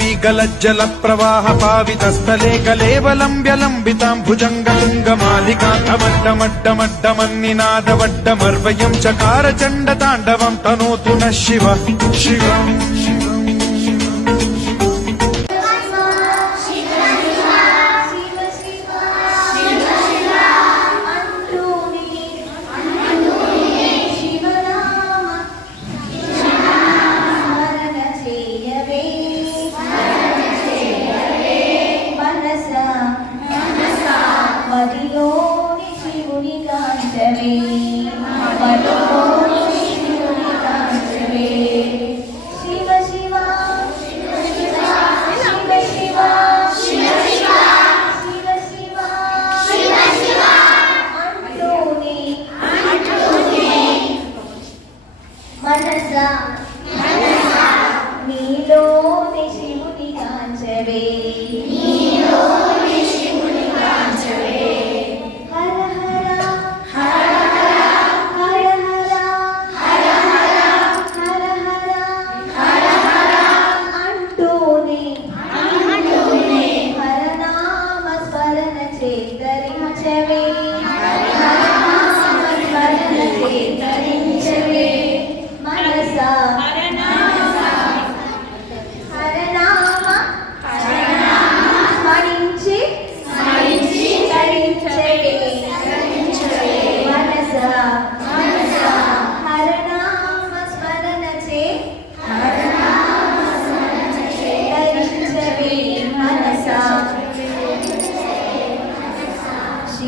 वीगलज्जल प्रवाह पावितस्थले कलेवलम्ब्यलम्बितां भुजङ्गतुङ्गमालिकान्तमड्डमड्डमड्डमन्निनादवड्डमर्वयं चकार चण्डताण्डवं तनोतु नः शिव शिवम्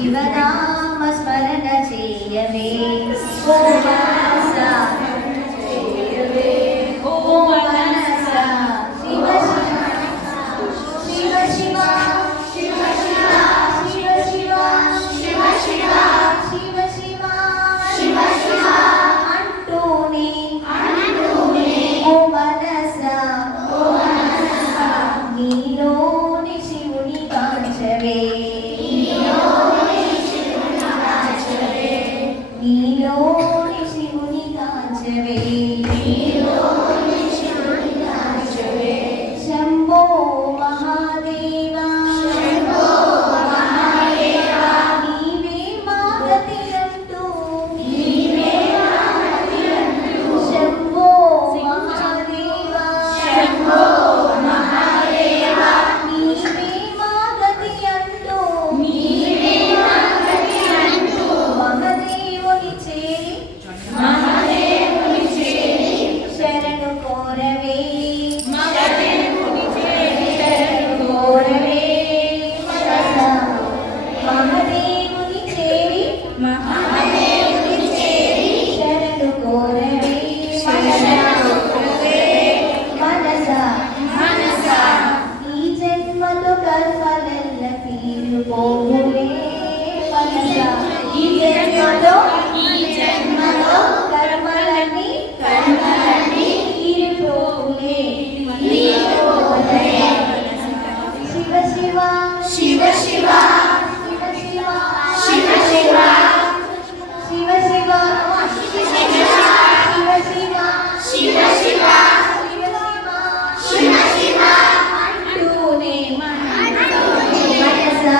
शिवनाम स्मरण चेयवे ओ मनसा ओ मनसा शिव शिव शिव शिव शिव शिव शिव शिव शिव शिव शिव शिव अंटूने ओ मनसा नीलोनि शिवुनि कांचवे शंभो महादेवा नीवे मागतिरंटू शंभो महादेवा नीवे मागतिरंटू महादेवुनि చేరి శరణు కోరవే మహాదేవుని చేరి శరణు కోరవే మనసా ఈ జన్మతో కర్మలెల్ల తీరిపోవులే మనసా ఈ జన్మలో కర్మలన్నీ తీరిపోవులే శివ శివ శివ శివ శివ శివ శివ శివ శివ శివ శివ శివ శివ అంటూనే మనసా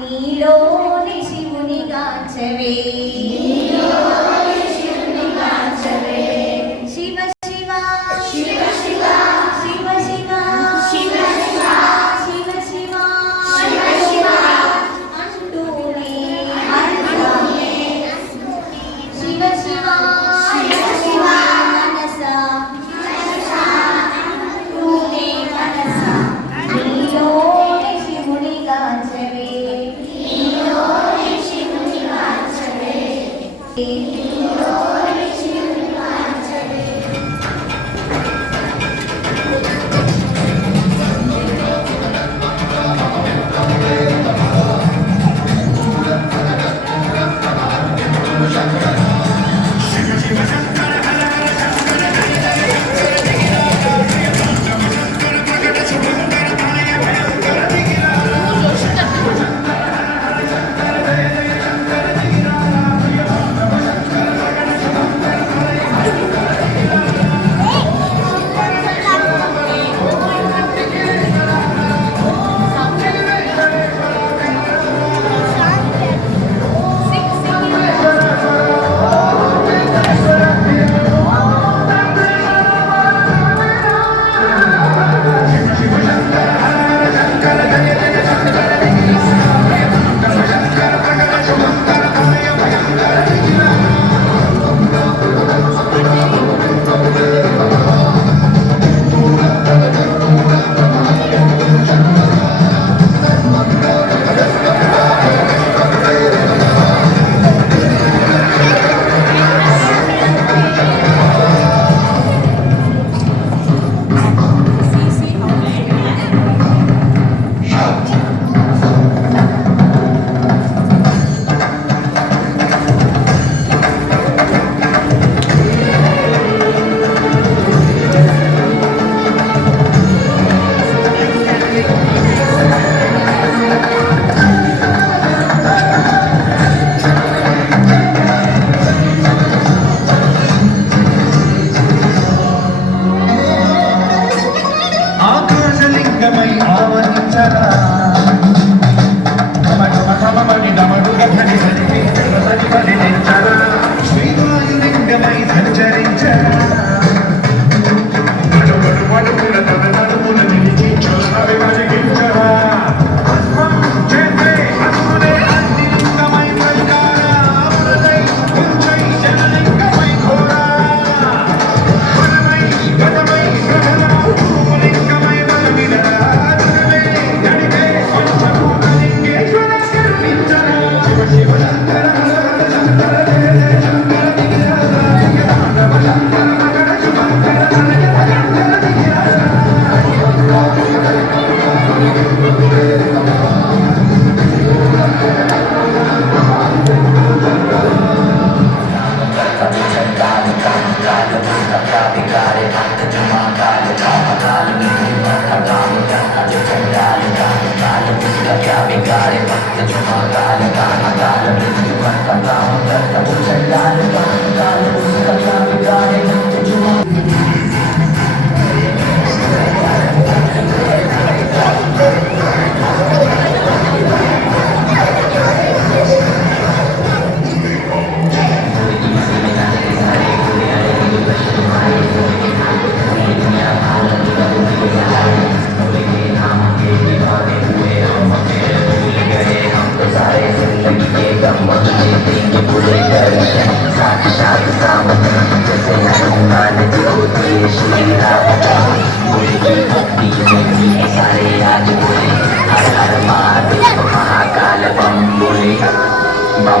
నీలోని శివుని గాంచవే శివ శివ శివ శివ శివ శివ శివ శివ శివ శివ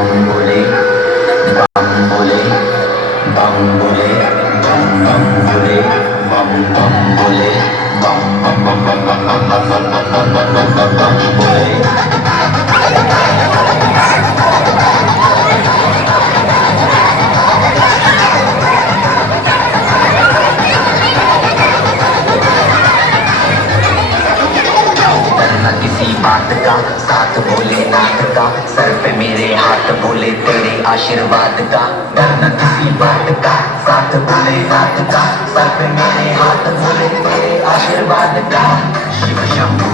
बम बोले बम बोले बम बोले बम बम बोले बम बम बोले बम बम बम बम बम बम बम बम बम बम बम बम बोले डरना किसी बात का साथ बोले नाथ का सर पे मेरे हाथ बोले तेरे आशीर्वाद का डरना किसी बात का साथ बोले नाथ का सर पे मेरे हाथ बोले तेरे आशीर्वाद का शिव शंभू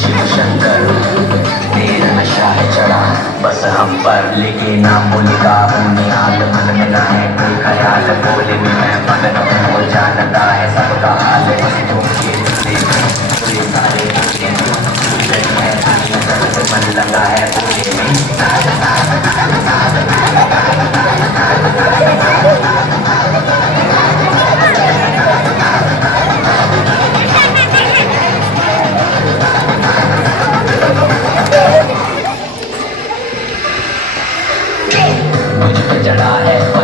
शिव शंकर तेरा नशा है चढ़ा बस हम पर लेके नाम बोलता हूँ निहाल मन में ना है कोई ख्याल बोले में मैं मगन हूँ वो जानता है सबका हाल बस तुम ये पूरे सारे मन लगा है पूरे में मुझ पे चढ़ा है